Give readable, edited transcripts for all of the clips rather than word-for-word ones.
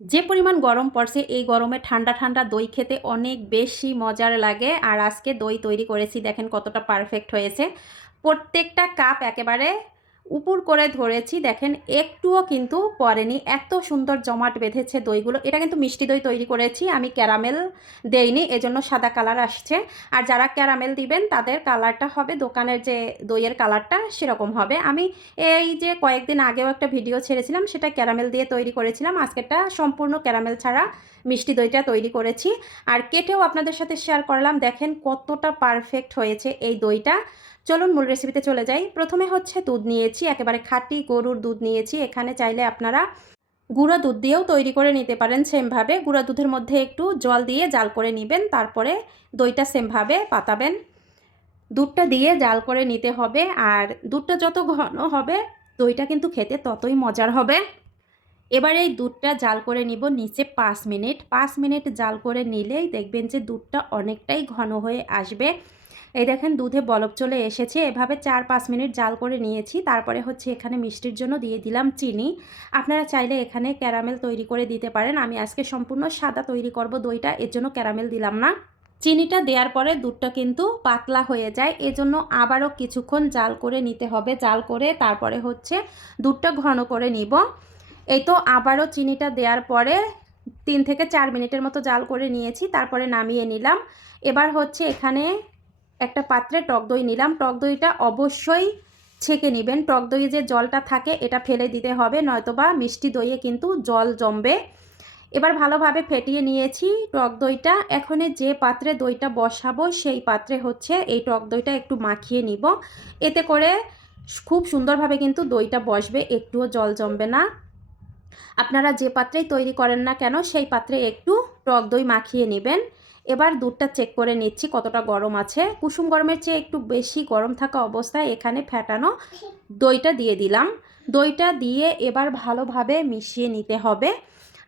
যে পরিমাণ গরম পড়ছে এই গরমে ঠান্ডা ঠান্ডা দই খেতে অনেক বেশি মজার লাগে। আর আজকে দই তৈরি করেছি, দেখেন কতটা পারফেক্ট হয়েছে। প্রত্যেকটা কাপ একেবারে উপর করে ধরেছি, দেখেন একটুও কিন্তু পড়েনি, এত সুন্দর জমাট বেঁধেছে দইগুলো। এটা কিন্তু মিষ্টি দই তৈরি করেছি, আমি ক্যারামেল দেইনি, এজন্য সাদা কালার আসছে। আর যারা ক্যারামেল দিবেন তাদের কালারটা হবে দোকানের যে দইয়ের কালারটা সেরকম হবে। আমি এই যে কয়েকদিন আগেও একটা ভিডিও ছেড়েছিলাম, সেটা ক্যারামেল দিয়ে তৈরি করেছিলাম। আজকেরটা সম্পূর্ণ ক্যারামেল ছাড়া মিষ্টি দইটা তৈরি করেছি, আর কেটেও আপনাদের সাথে শেয়ার করলাম। দেখেন কতটা পারফেক্ট হয়েছে এই দইটা। চলুন মূল রেসিপিতে চলে যাই। প্রথমে হচ্ছে দুধ নিয়েছি, একেবারে খাঁটি গরুর দুধ নিয়েছি। এখানে চাইলে আপনারা গুঁড়া দুধ দিয়েও তৈরি করে নিতে পারেন সেমভাবে। গুঁড়া দুধের মধ্যে একটু জল দিয়ে জাল করে নেবেন, তারপরে দইটা সেমভাবে পাতাবেন। দুধটা দিয়ে জাল করে নিতে হবে, আর দুধটা যত ঘন হবে দইটা কিন্তু খেতে ততই মজার হবে। এবার এই দুধটা জাল করে নিব নিচে 5 মিনিট। 5 মিনিট জাল করে নিলেই দেখবেন যে দুধটা অনেকটাই ঘন হয়ে আসবে। এই দেখেন দুধে বলক চলে এসেছে। এভাবে 4-5 মিনিট জাল করে নিয়েছি। তারপরে হচ্ছে এখানে মিষ্টির জন্য দিয়ে দিলাম চিনি। আপনারা চাইলে এখানে ক্যারামেল তৈরি করে দিতে পারেন। আমি আজকে সম্পূর্ণ সাদা তৈরি করব দইটা, এর জন্য ক্যারামেল দিলাম না। চিনিটা দেওয়ার পরে দুধটা কিন্তু পাতলা হয়ে যায়, এজন্য আবারও কিছুক্ষণ জাল করে নিতে হবে। জাল করে তারপরে হচ্ছে দুধটা ঘন করে নিব। এই তো আবারও চিনিটা দেওয়ার পরে 3 থেকে 4 মিনিটের মতো জাল করে নিয়েছি, তারপরে নামিয়ে নিলাম। এবার হচ্ছে এখানে একটা পাত্রে টক দই নিলাম। টক দইটা অবশ্যই ছেঁকে নেবেন। টক দইয়ে যে জলটা থাকে এটা ফেলে দিতে হবে, নয়তোবা মিষ্টি দইয়ে কিন্তু জল জমবে। এবার ভালোভাবে ফেটিয়ে নিয়েছি টক দইটা। এখন যে পাত্রে দইটা বসাবো সেই পাত্রে হচ্ছে এই টক দইটা একটু মাখিয়ে নিব। এতে করে খুব সুন্দরভাবে কিন্তু দইটা বসবে, একটুও জল জমবে না। আপনারা যে পাত্রেই তৈরি করেন না কেন সেই পাত্রে একটু টক দই মাখিয়ে নেবেন। এবার দুধটা চেক করে নিচ্ছি কতটা গরম আছে। কুসুম গরমের চেয়ে একটু বেশি গরম থাকা অবস্থায় এখানে ফেটানো দইটা দিয়ে দিলাম। দইটা দিয়ে এবার ভালোভাবে মিশিয়ে নিতে হবে।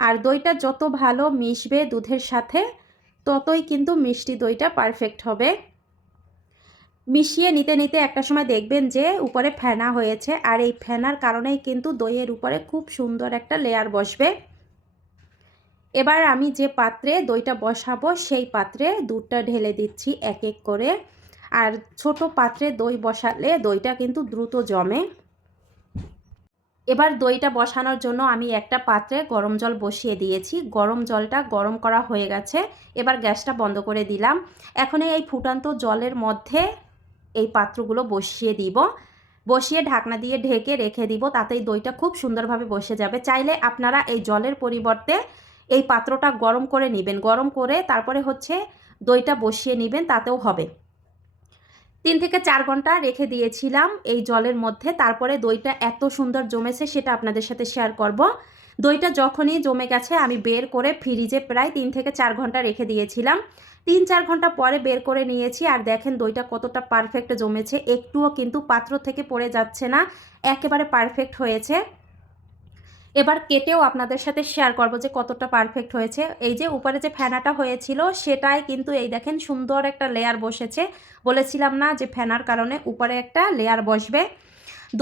আর দইটা যত ভালো মিশবে দুধের সাথে, ততই কিন্তু মিষ্টি দইটা পারফেক্ট হবে। মিশিয়ে নিতে নিতে একটা সময় দেখবেন যে উপরে ফেনা হয়েছে, আর এই ফেনার কারণেই কিন্তু দইয়ের উপরে খুব সুন্দর একটা লেয়ার বসবে। এবার আমি যে পাত্রে দইটা বসাবো সেই পাত্রে দুধটা ঢেলে দিচ্ছি এক এক করে। আর ছোট পাত্রে দই বসালে দইটা কিন্তু দ্রুত জমে। এবার দইটা বসানোর জন্য আমি একটা পাত্রে গরম জল বসিয়ে দিয়েছি। গরম জলটা গরম করা হয়ে গেছে। এবার গ্যাসটা বন্ধ করে দিলাম। এখন এই ফুটান্ত জলের মধ্যে এই পাত্রগুলো বসিয়ে দিব। বসিয়ে ঢাকনা দিয়ে ঢেকে রেখে দিব, তাতেই দইটা খুব সুন্দরভাবে বসে যাবে। চাইলে আপনারা এই জলের পরিবর্তে এই পাত্রটা গরম করে নেবেন। গরম করে তারপরে হচ্ছে দইটা বসিয়ে নেবেন, তাতেও হবে। 3 থেকে 4 ঘন্টা রেখে দিয়েছিলাম এই জলের মধ্যে। তারপরে দইটা এত সুন্দর জমেছে সেটা আপনাদের সাথে শেয়ার করব। দইটা যখনই জমে গেছে আমি বের করে ফ্রিজে প্রায় 3 থেকে 4 ঘন্টা রেখে দিয়েছিলাম। 3-4 ঘন্টা পরে বের করে নিয়েছি, আর দেখেন দইটা কতটা পারফেক্ট জমেছে। একটুও কিন্তু পাত্র থেকে পড়ে যাচ্ছে না, একেবারে পারফেক্ট হয়েছে। এবার কেটেও আপনাদের সাথে শেয়ার করব যে কতটা পারফেক্ট হয়েছে। এই যে উপরে যে ফেনাটা হয়েছিল সেটাই কিন্তু এই দেখেন সুন্দর একটা লেয়ার বসেছে। বলেছিলাম না যে ফেনার কারণে উপরে একটা লেয়ার বসবে।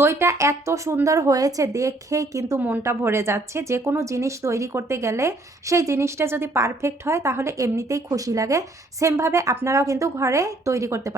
দইটা এত সুন্দর হয়েছে দেখেই কিন্তু মনটা ভরে যাচ্ছে। যে কোনো জিনিস তৈরি করতে গেলে সেই জিনিসটা যদি পারফেক্ট হয় তাহলে এমনিতেই খুশি লাগে। সেমভাবে আপনারাও কিন্তু ঘরে তৈরি করতে পারেন।